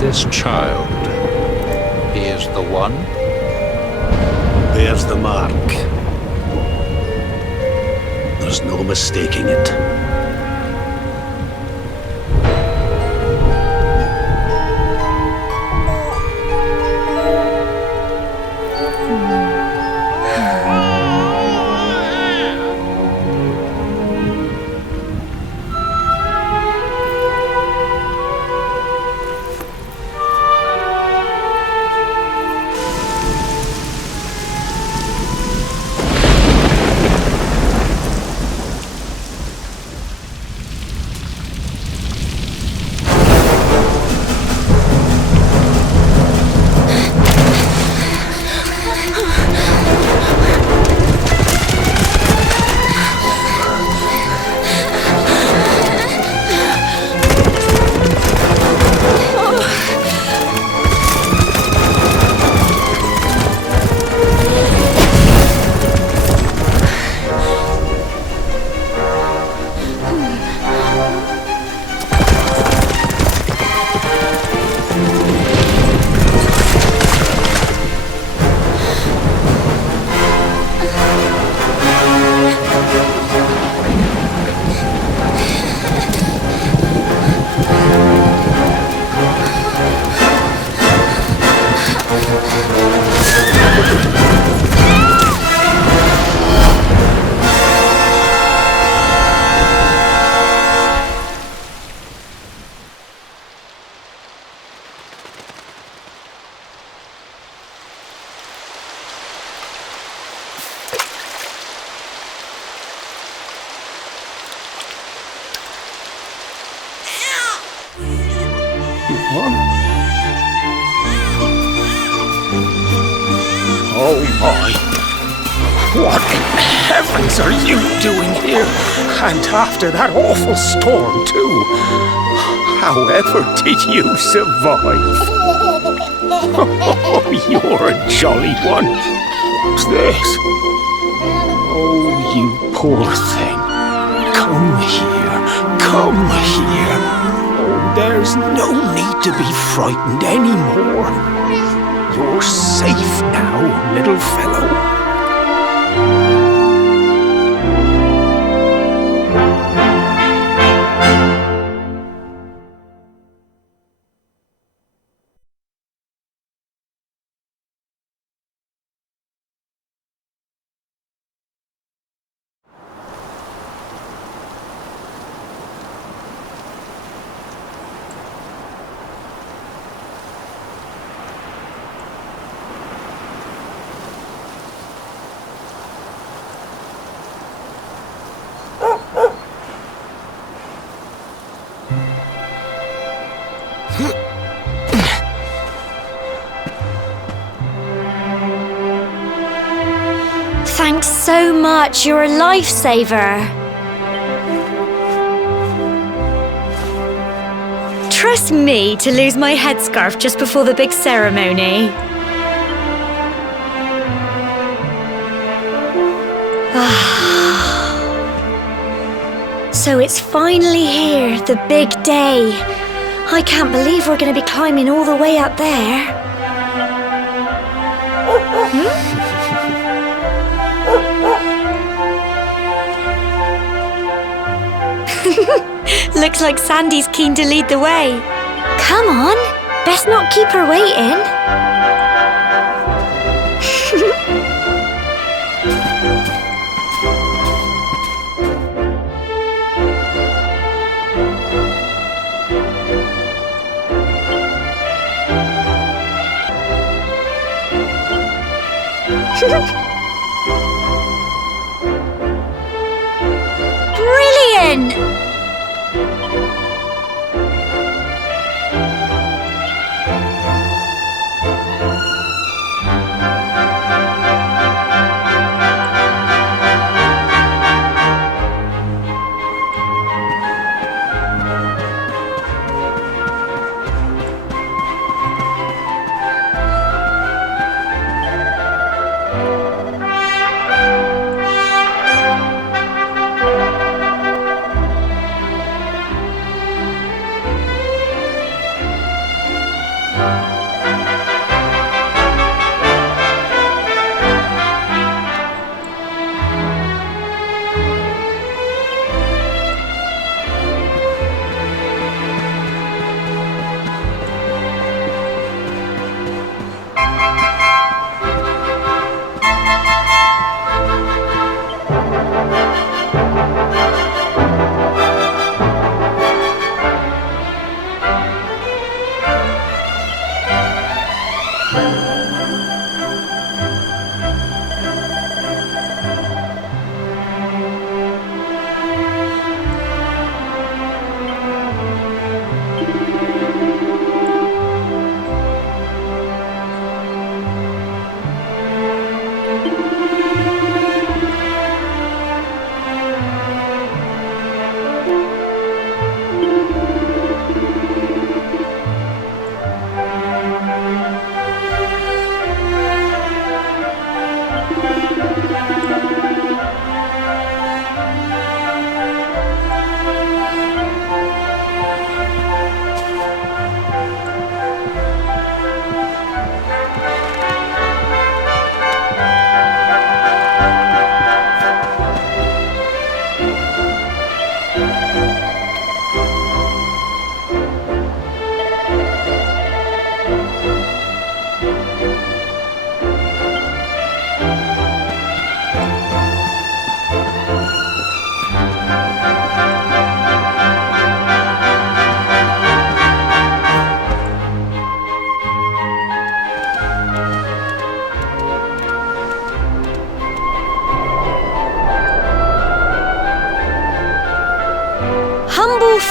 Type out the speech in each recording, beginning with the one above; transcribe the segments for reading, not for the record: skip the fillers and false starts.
this child? He is the one? Bears the mark. There's no mistaking it. Oh my! What in heavens are you doing here? And after that awful storm, too. However did you survive? Oh, you're a jolly one. What's this? Oh, you poor thing. Come here. Come here. Oh, there's no need to be frightened anymore. You're safe now, little fellow. Thanks so much, you're a lifesaver. Trust me to lose my headscarf just before the big ceremony. So it's finally here, the big day. I can't believe we're going to be climbing all the way up there. Looks like Sandy's keen to lead the way. Come on, best not keep her waiting. Brilliant!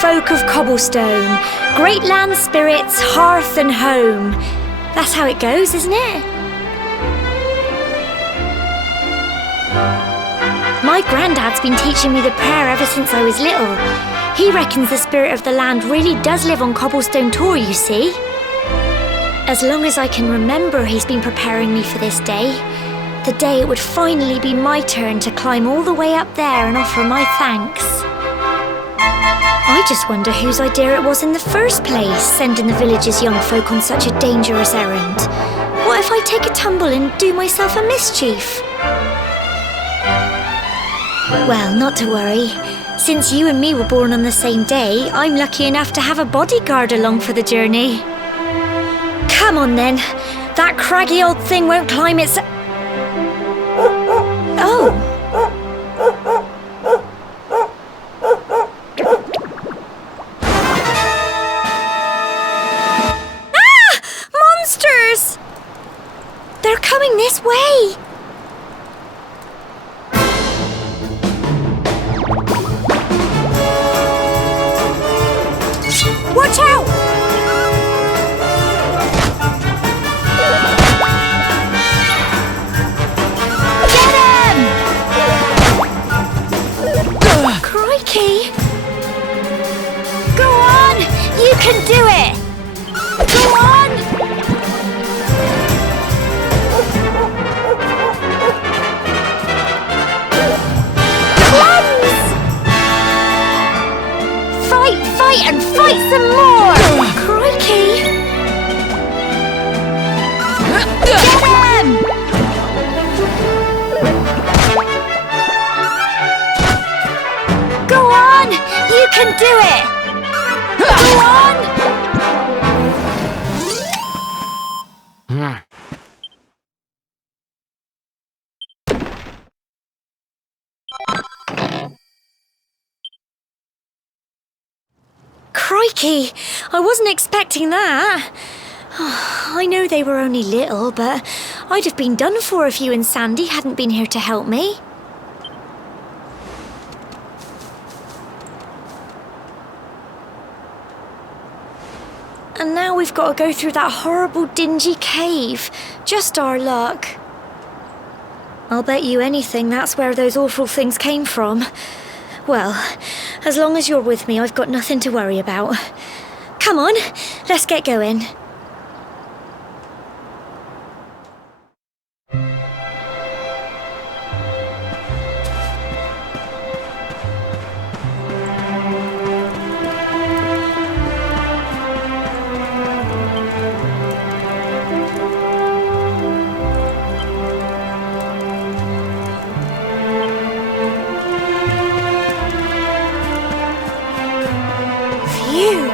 folk of Cobblestone, great land spirits, hearth and home. That's how it goes, isn't it? My granddad's been teaching me the prayer ever since I was little. He reckons the spirit of the land really does live on Cobblestone Tor, you see. As long as I can remember, he's been preparing me for this day. The day it would finally be my turn to climb all the way up there and offer my thanks. I just wonder whose idea it was in the first place, sending the village's young folk on such a dangerous errand. What if I take a tumble and do myself a mischief? Well, not to worry. Since you and me were born on the same day, I'm lucky enough to have a bodyguard along for the journey. Come on then. That craggy old thing won't climb its... Oh! Ah! Monsters! They're coming this way! Watch out! Crikey! Go on! You can do it! Go on! Plums! Fight and fight some more! Crikey! Get him! Go on! You can do it! Go on! Crikey! I wasn't expecting that. I know they were only little, but I'd have been done for if you and Sandy hadn't been here to help me. And now we've got to go through that horrible dingy cave. Just our luck. I'll bet you anything that's where those awful things came from. Well, as long as you're with me, I've got nothing to worry about. Come on, let's get going. Phew!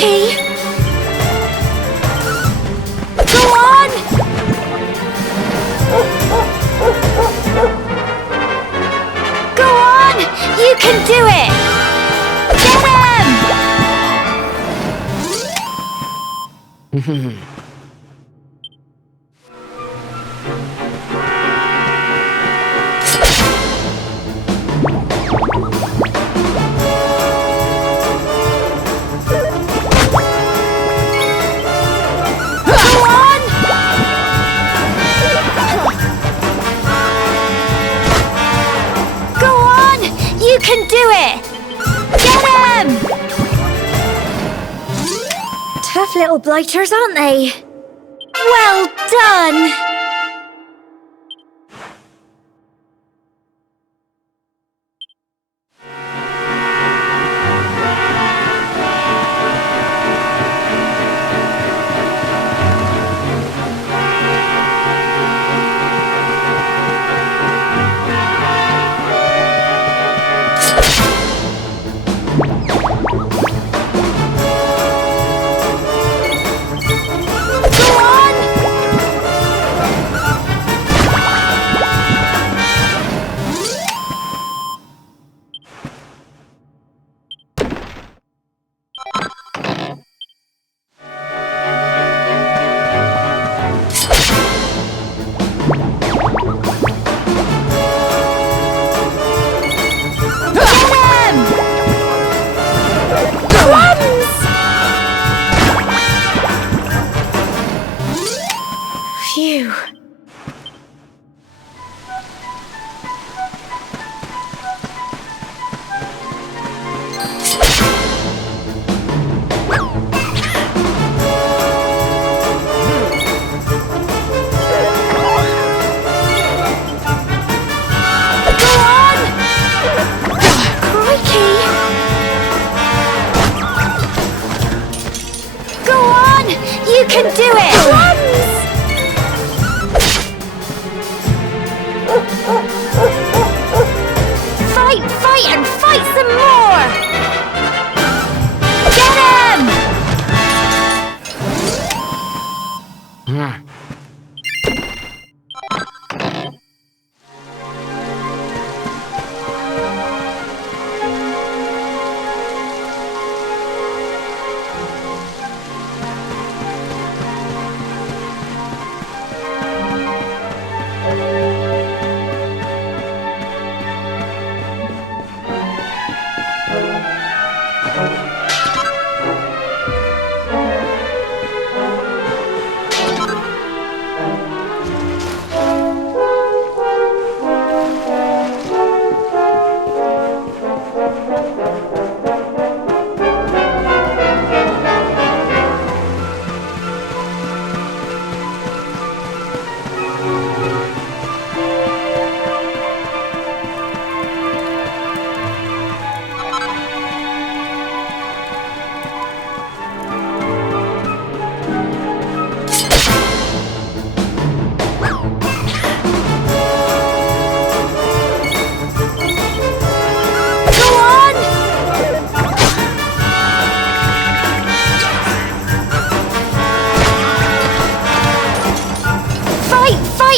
Crikey! Go on! Go on! You can do it! Get him! You can do it! Get him! Tough little blighters, aren't they? Well done! Phew. You can do it! Fight, fight, and fight some more! Get him!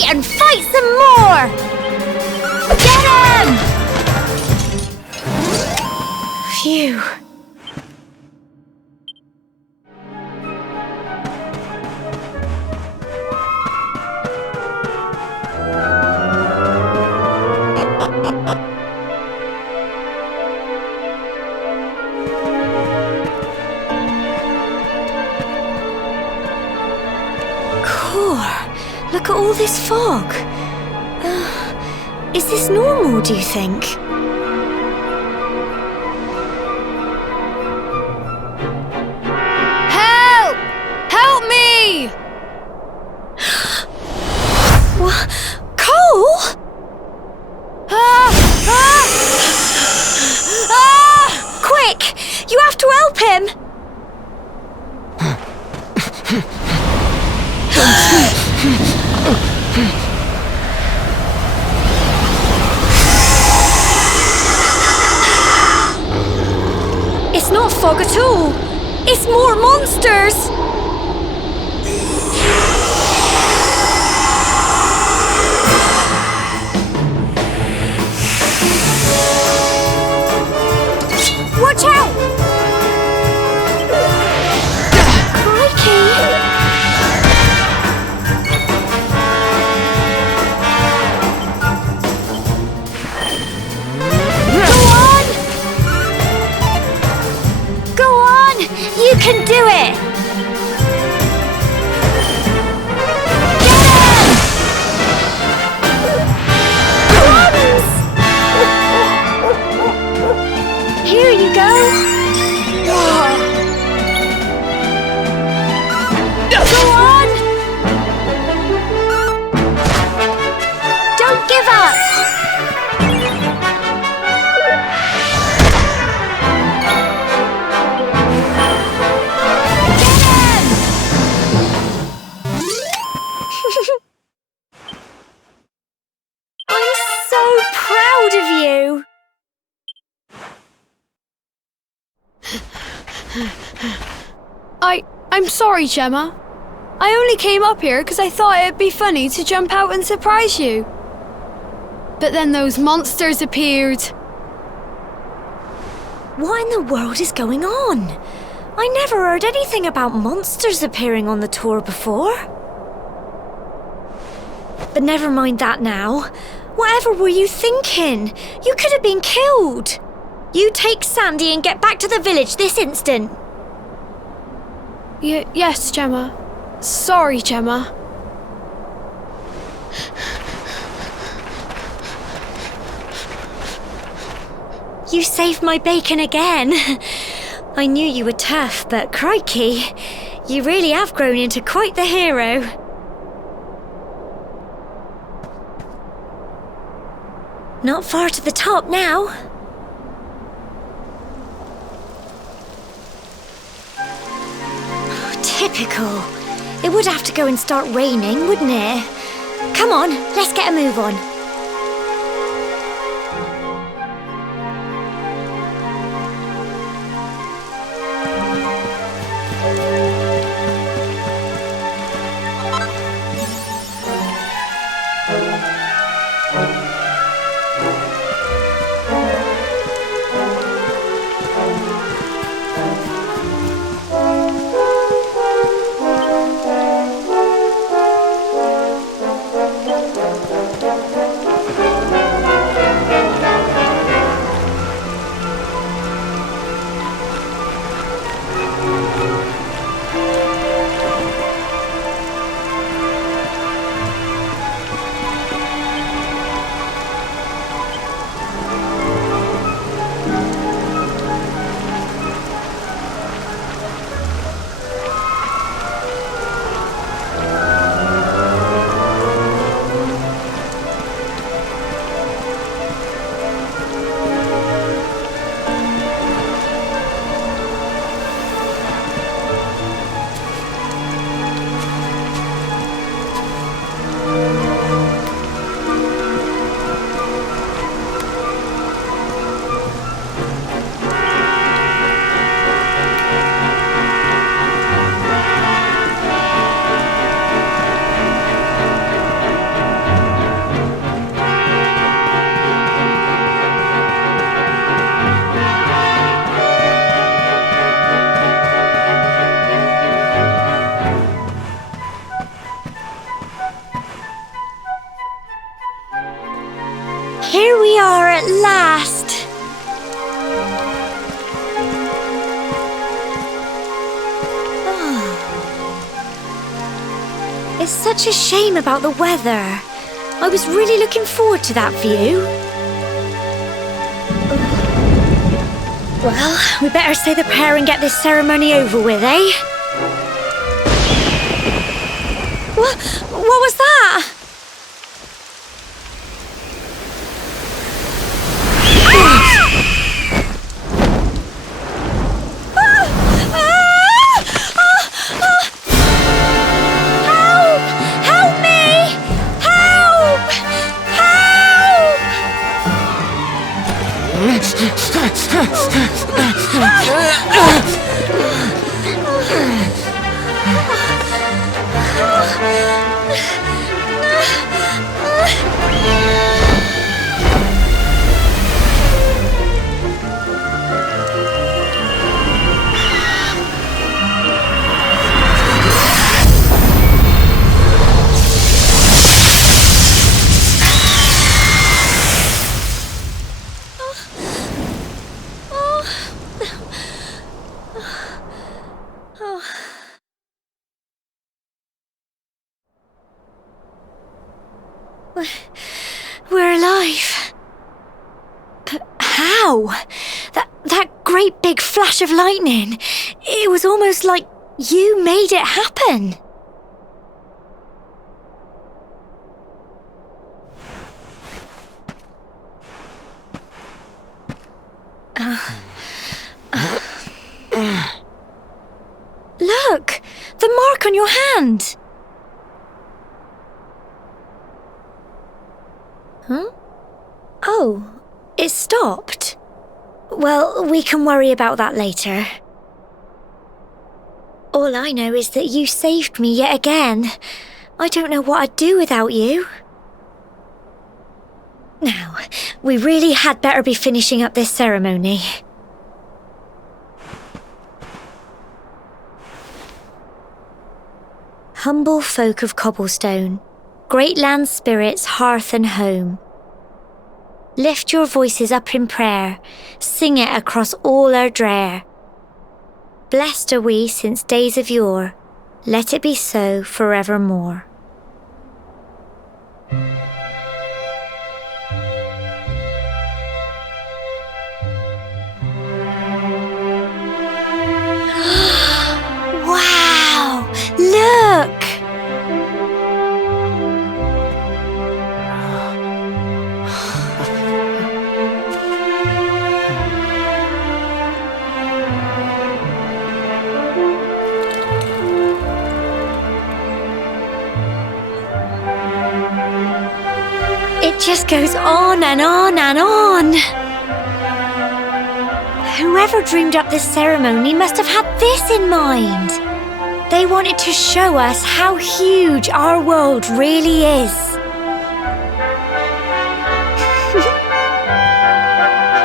And fight some more! Get him! Phew. Look at all this fog. Is this normal, do you think? Help! Help me! What? Cole? Quick! You have to help him! Don't! I'm sorry, Gemma. I only came up here because I thought it'd be funny to jump out and surprise you. But then those monsters appeared. What in the world is going on? I never heard anything about monsters appearing on the tour before. But never mind that now. Whatever were you thinking? You could have been killed. You take Sandy and get back to the village this instant. Yes, Gemma. Sorry, Gemma. You saved my bacon again. I knew you were tough, but crikey, you really have grown into quite the hero. Not far to the top now. Typical. It would have to go and start raining, wouldn't it? Come on, let's get a move on. Here we are at last. Oh. It's such a shame about the weather. I was really looking forward to that view. Well, we better say the prayer and get this ceremony over with, eh? What was that? We're alive. But how? That great big flash of lightning. It was almost like you made it happen. Look! The mark on your hand! Huh? Oh, it stopped. Well, we can worry about that later. All I know is that you saved me yet again. I don't know what I'd do without you. Now, we really had better be finishing up this ceremony. Humble folk of Cobblestone, great land spirits, hearth and home. Lift your voices up in prayer, sing it across all our drear. Blessed are we since days of yore, let it be so forevermore. Wow! Look! It just goes on and on and on. Whoever dreamed up this ceremony must have had this in mind. They wanted to show us how huge our world really is.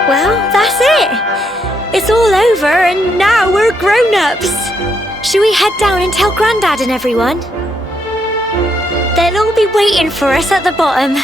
Well, that's it. It's all over and now we're grown-ups. Shall we head down and tell Grandad and everyone? They'll all be waiting for us at the bottom.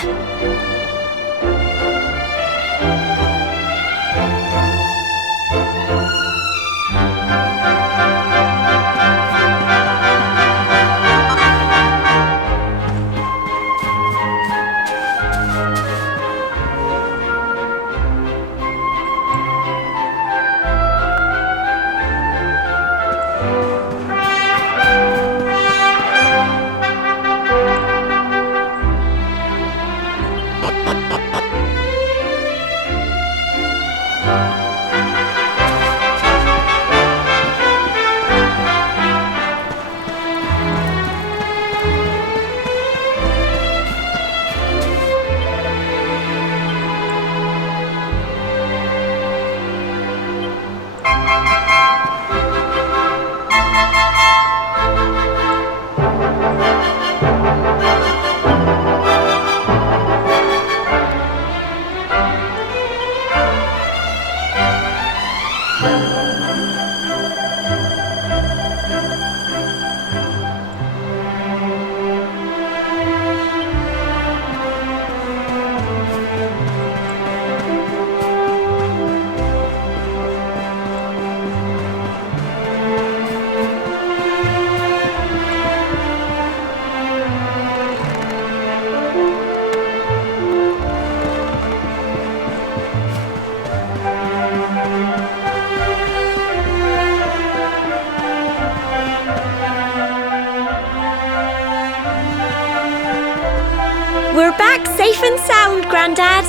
We're back safe and sound, Grandad.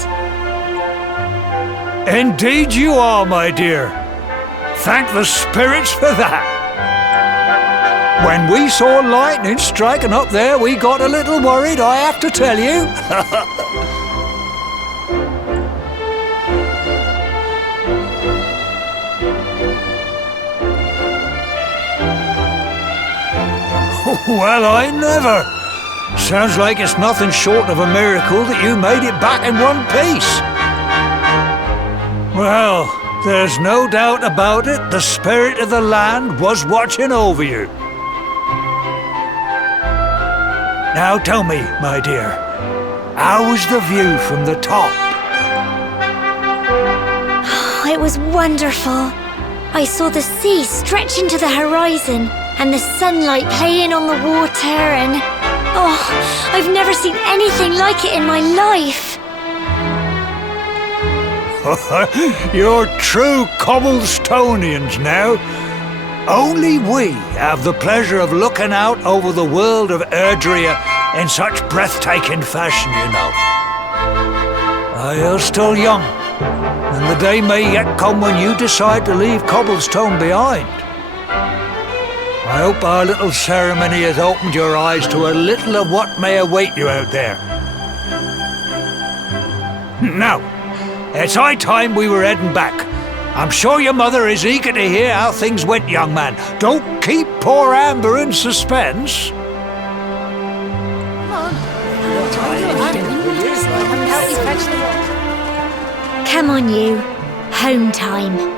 Indeed you are, my dear. Thank the spirits for that. When we saw lightning striking up there, we got a little worried, I have to tell you. Well, I never. Sounds like it's nothing short of a miracle that you made it back in one piece. Well, there's no doubt about it, the spirit of the land was watching over you. Now tell me, my dear, how was the view from the top? It was wonderful. I saw the sea stretch into the horizon and the sunlight playing on the water and... oh, I've never seen anything like it in my life. You're true Cobblestonians now. Only we have the pleasure of looking out over the world of Erdrea in such breathtaking fashion, you know. You're still young, and the day may yet come when you decide to leave Cobblestone behind. I hope our little ceremony has opened your eyes to a little of what may await you out there. Now, it's high time we were heading back. I'm sure your mother is eager to hear how things went, young man. Don't keep poor Amber in suspense. Come on, you. Home time.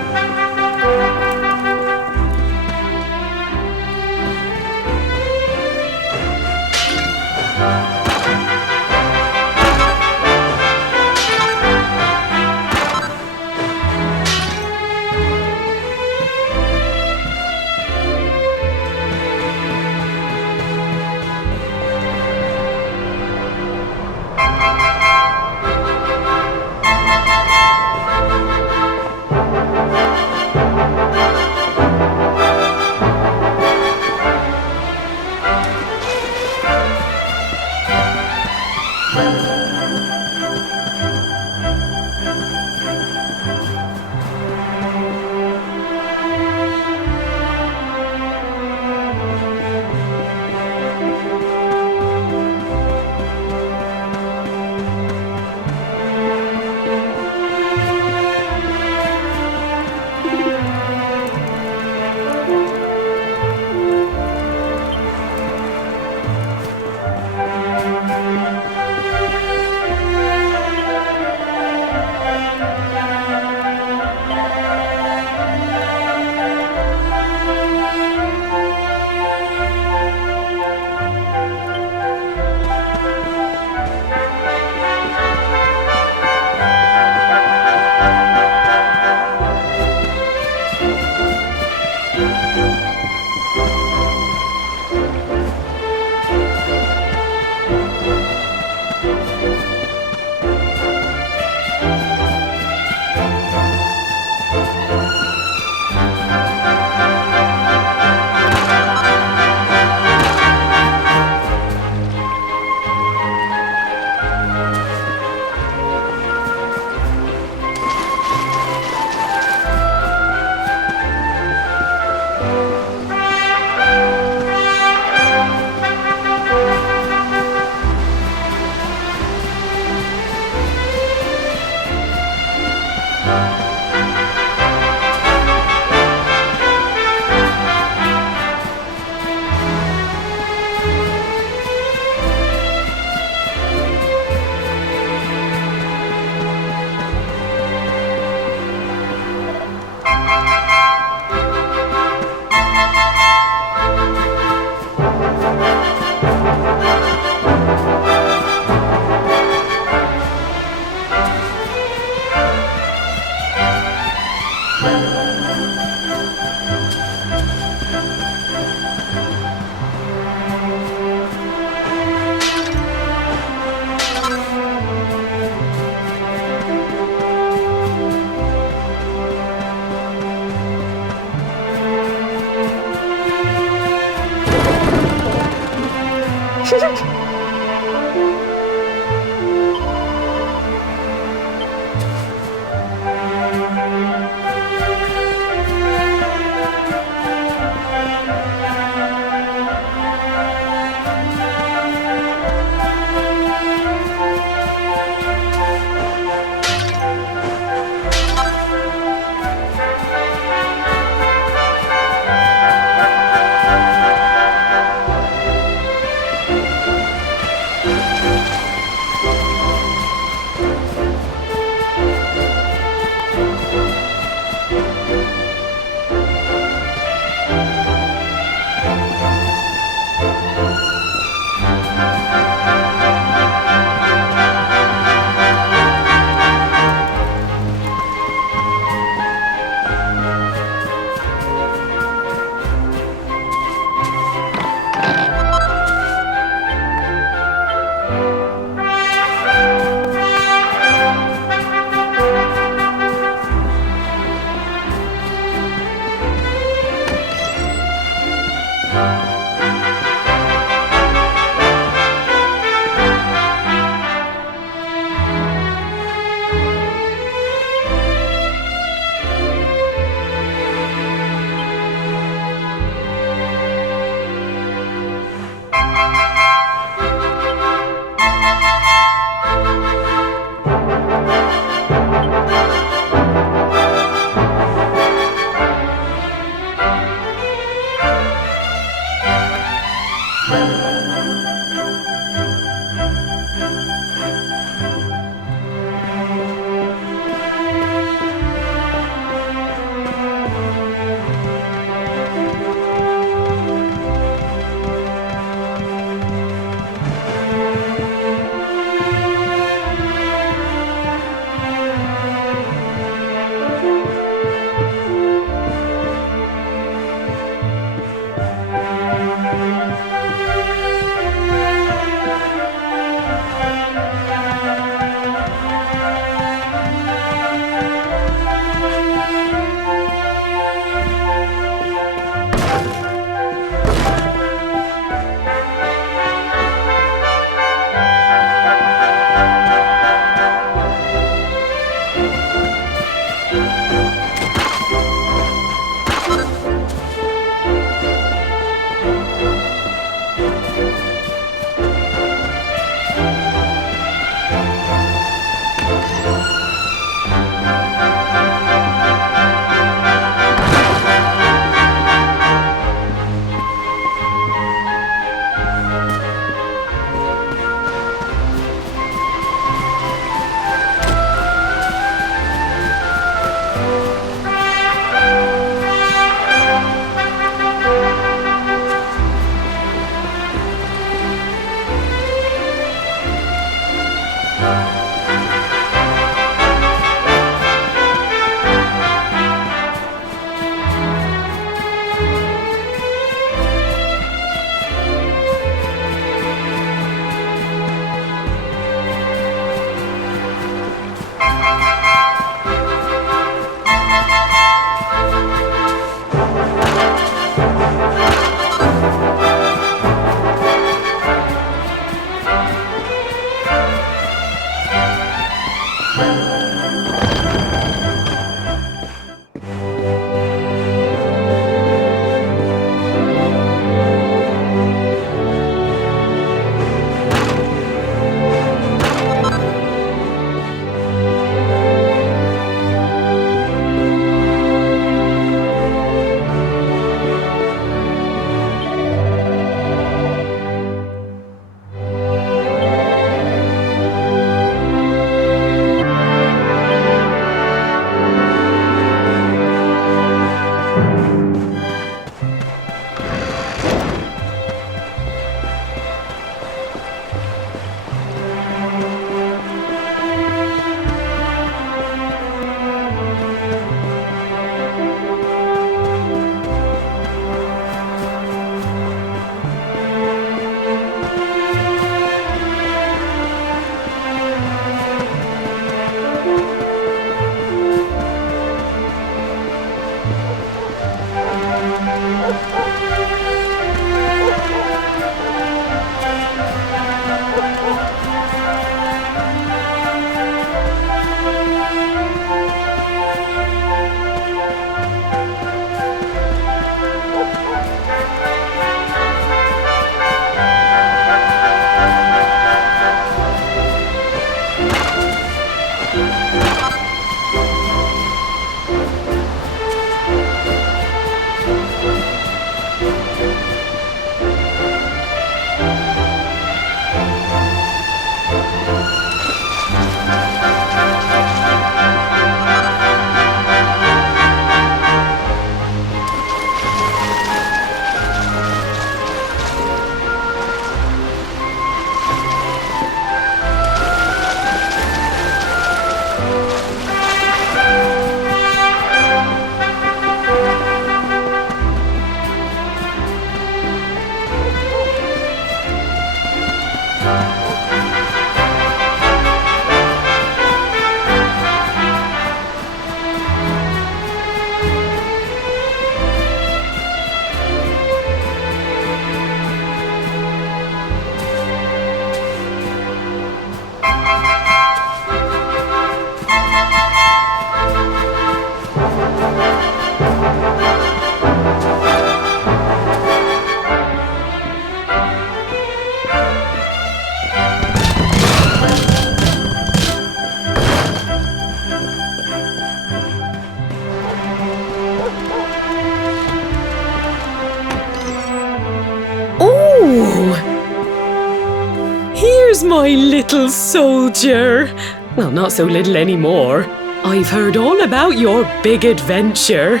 My little soldier. Well, not so little anymore. I've heard all about your big adventure.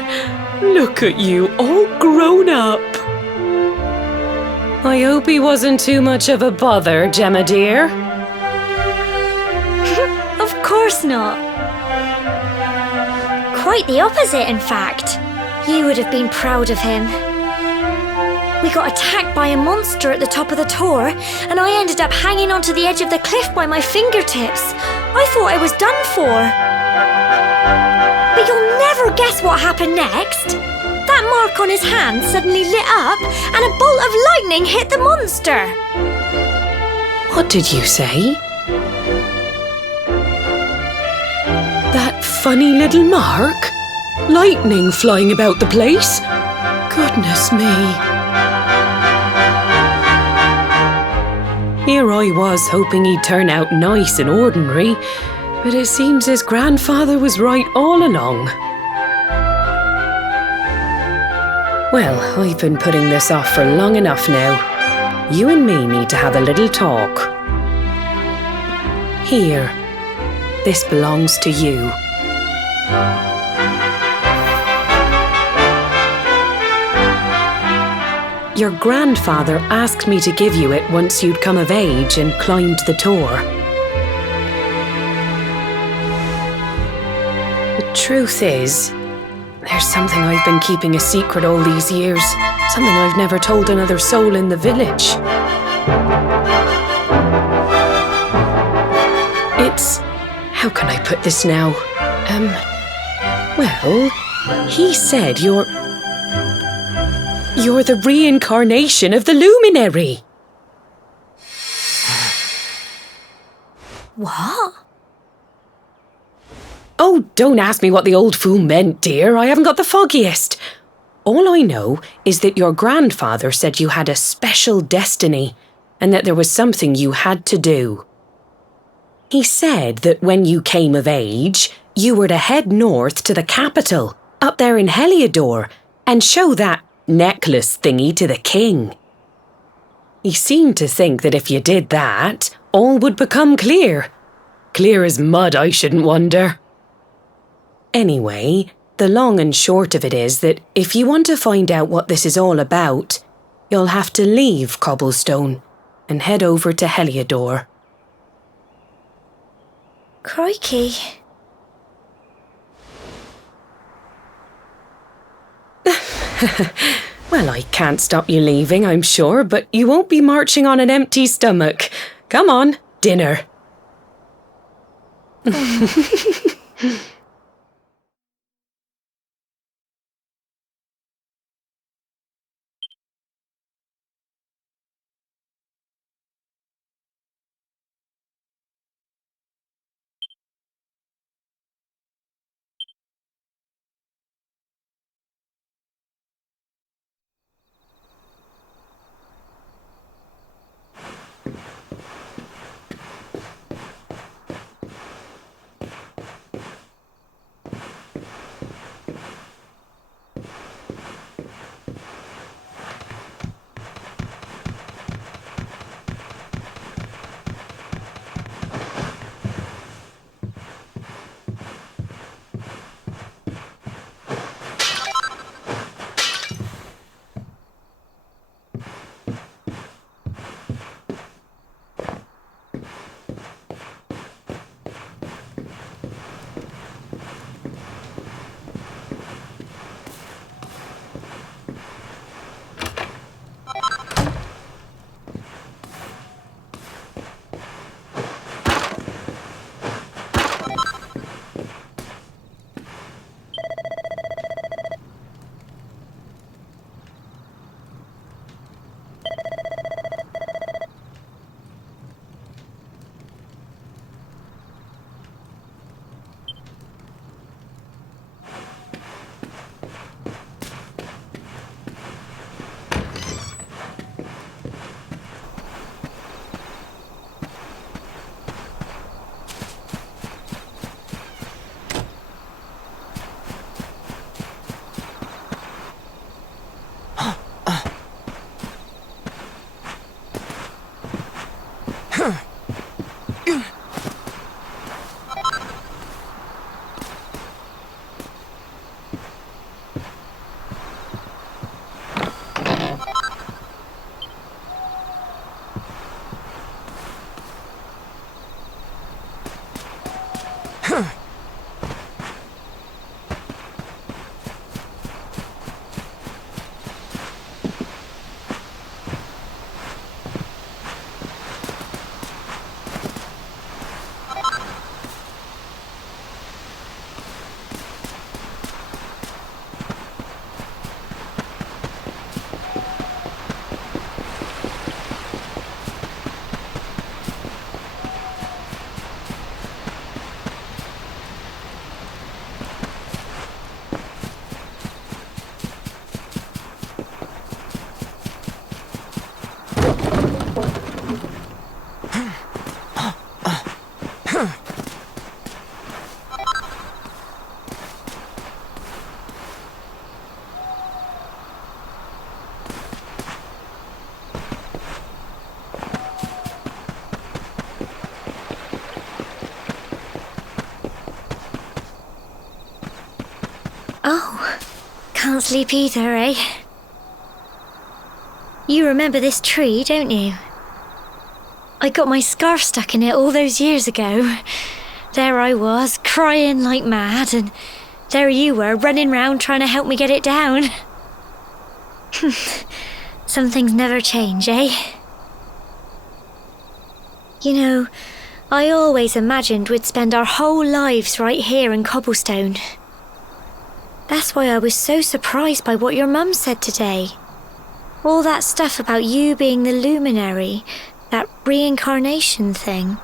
Look at you, all grown up. I hope he wasn't too much of a bother, Gemma dear. Of course not. Quite the opposite, in fact. You would have been proud of him. We got attacked by a monster at the top of the Tor, and I ended up hanging onto the edge of the cliff by my fingertips. I thought I was done for. But you'll never guess what happened next. That mark on his hand suddenly lit up, and a bolt of lightning hit the monster. What did you say? That funny little mark? Lightning flying about the place? Goodness me. Here I was hoping he'd turn out nice and ordinary, but it seems his grandfather was right all along. Well, I've been putting this off for long enough now. You and me need to have a little talk. Here, this belongs to you. Your grandfather asked me to give you it once you'd come of age and climbed the Tor. The truth is, there's something I've been keeping a secret all these years. Something I've never told another soul in the village. It's... how can I put this now? Well, he said you're the reincarnation of the Luminary. What? Oh, don't ask me what the old fool meant, dear. I haven't got the foggiest. All I know is that your grandfather said you had a special destiny and that there was something you had to do. He said that when you came of age, you were to head north to the capital, up there in Heliodor, and show that necklace thingy to the king. He seemed to think that if you did that, all would become clear. Clear as mud, I shouldn't wonder. Anyway, the long and short of it is that if you want to find out what this is all about, you'll have to leave Cobblestone and head over to Heliodor. Crikey. Well, I can't stop you leaving, I'm sure, but you won't be marching on an empty stomach. Come on, dinner. can't sleep either, eh? You remember this tree, don't you? I got my scarf stuck in it all those years ago. There I was, crying like mad, and there you were, running round trying to help me get it down. Some things never change, eh? You know, I always imagined we'd spend our whole lives right here in Cobblestone. That's why I was so surprised by what your mum said today. All that stuff about you being the Luminary, that reincarnation thing.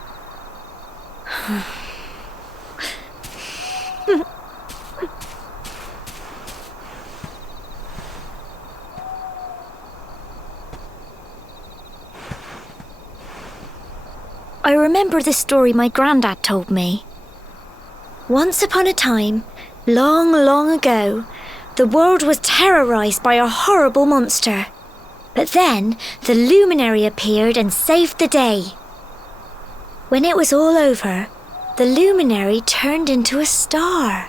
I remember the story my granddad told me. Once upon a time, long, long ago, the world was terrorised by a horrible monster. But then, the Luminary appeared and saved the day. When it was all over, the Luminary turned into a star,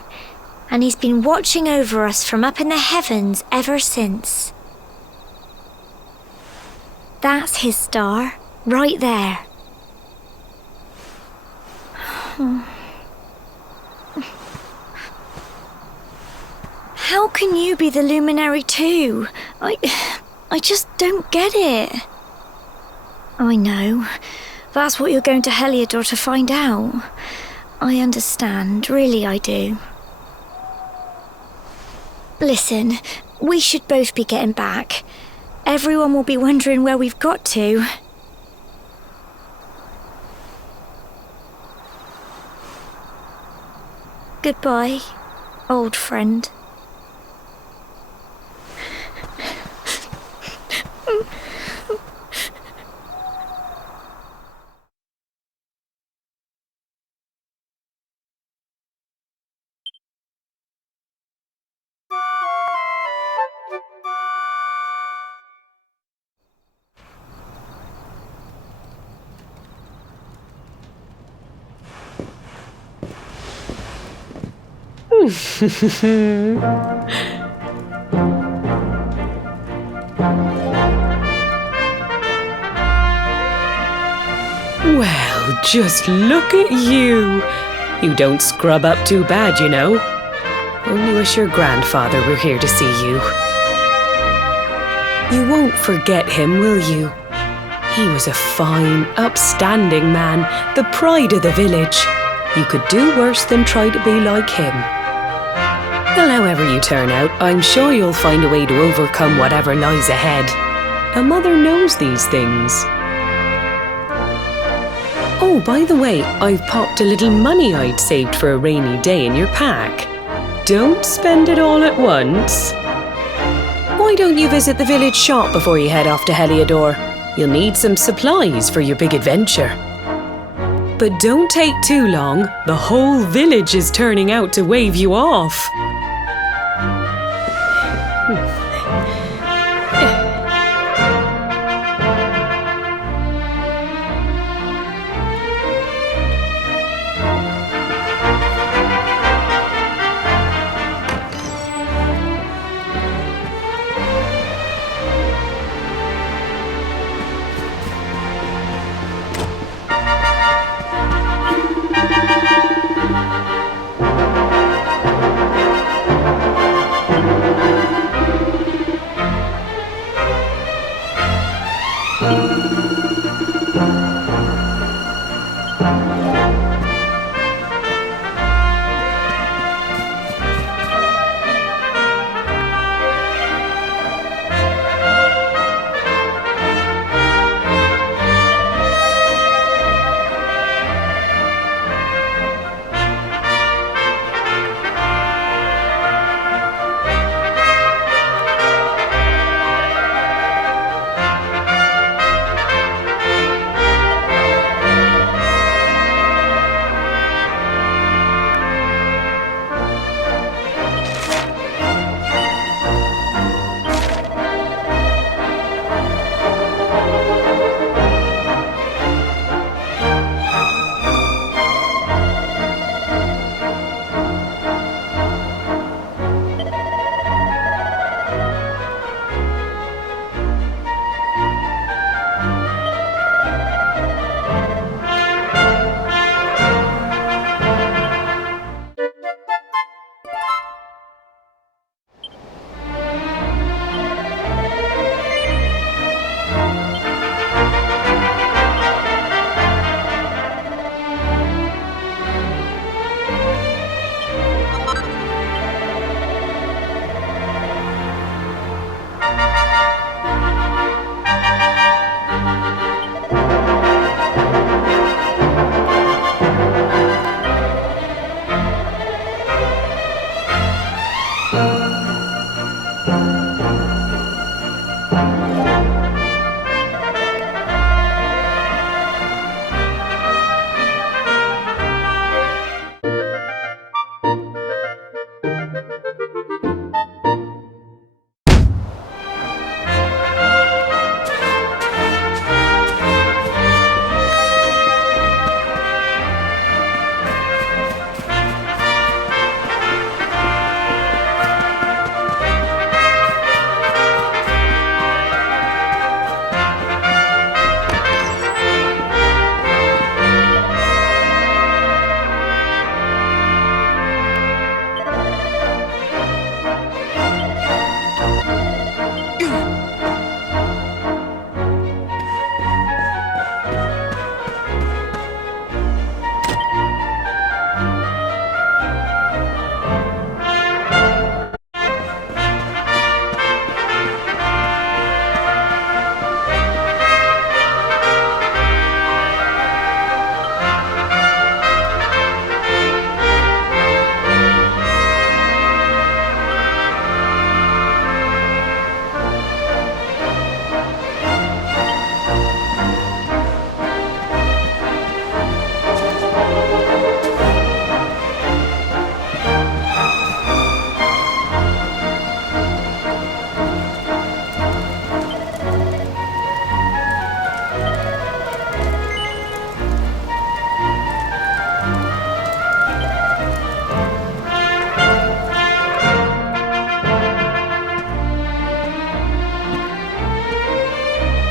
and he's been watching over us from up in the heavens ever since. That's his star, right there. How can you be the Luminary too? I just don't get it. I know. That's what you're going to Heliodor to find out. I understand, really I do. Listen, we should both be getting back. Everyone will be wondering where we've got to. Goodbye, old friend. Well, just look at you. You don't scrub up too bad, you know. Only wish your grandfather were here to see you. You won't forget him, will you? He was a fine, upstanding man, the pride of the village. You could do worse than try to be like him. Well, however you turn out, I'm sure you'll find a way to overcome whatever lies ahead. A mother knows these things. Oh, by the way, I've popped a little money I'd saved for a rainy day in your pack. Don't spend it all at once. Why don't you visit the village shop before you head off to Heliodor? You'll need some supplies for your big adventure. But don't take too long. The whole village is turning out to wave you off.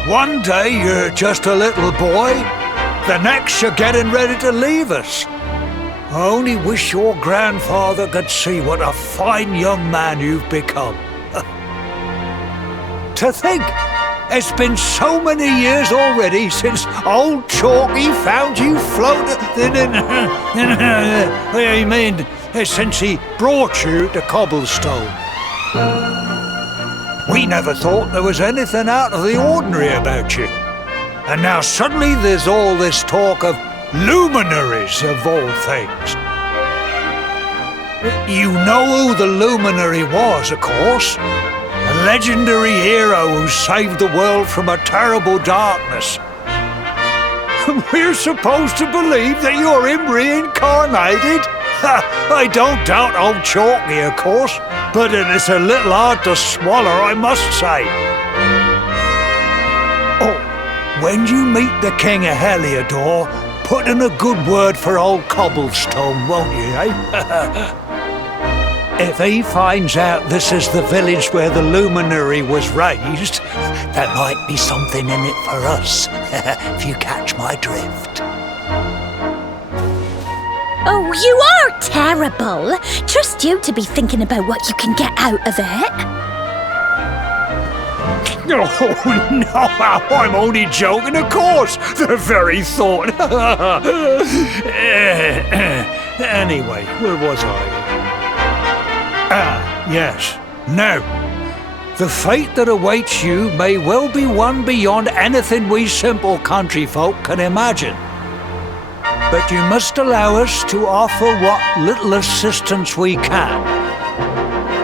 One day you're just a little boy, the next you're getting ready to leave us. I only wish your grandfather could see what a fine young man you've become. To think, it's been so many years already since old Chalky found you floating. I mean, since he brought you to Cobblestone. We never thought there was anything out of the ordinary about you. And now suddenly there's all this talk of luminaries, of all things. You know who the Luminary was, of course. A legendary hero who saved the world from a terrible darkness. We're supposed to believe that you're him reincarnated? I don't doubt old Chalky, of course, but it's a little hard to swallow, I must say. Oh, when you meet the King of Heliodor, put in a good word for old Cobblestone, won't you, eh? If he finds out this is the village where the Luminary was raised, there might be something in it for us, if you catch my drift. Oh, you are terrible. Trust you to be thinking about what you can get out of it. Oh, no, I'm only joking, of course. The very thought. Anyway, where was I? Yes. Now, the fate that awaits you may well be one beyond anything we simple country folk can imagine. But you must allow us to offer what little assistance we can.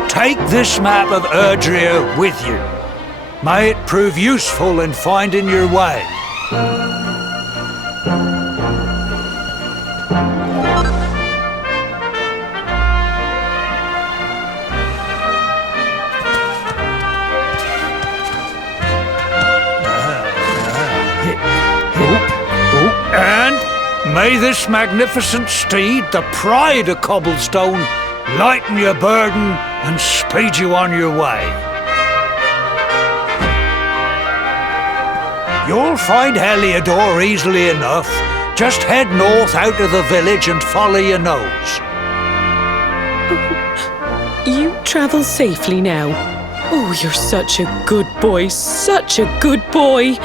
Take this map of Erdrea with you. May it prove useful in finding your way. And may this magnificent steed, the pride of Cobblestone, lighten your burden and speed you on your way. You'll find Heliodor easily enough. Just head north out of the village and follow your nose. You travel safely now. Oh, you're such a good boy, such a good boy.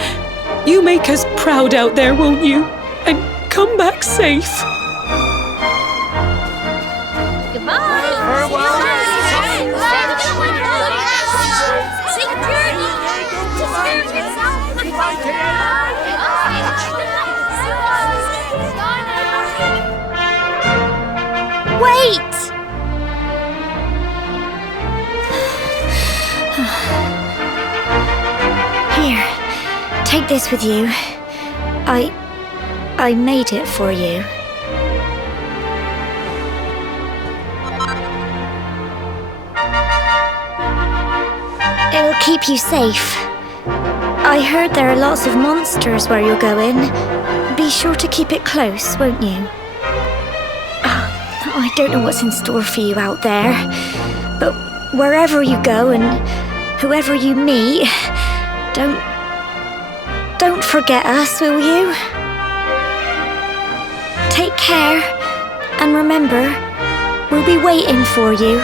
You make us proud out there, won't you? And come back safe. Goodbye. Wait! Here, take this with you. I made it for you. It'll keep you safe. I heard there are lots of monsters where you're going. Be sure to keep it close, won't you? I don't know what's in store for you out there, but wherever you go and whoever you meet, don't forget us, will you? Take care, and remember, we'll be waiting for you.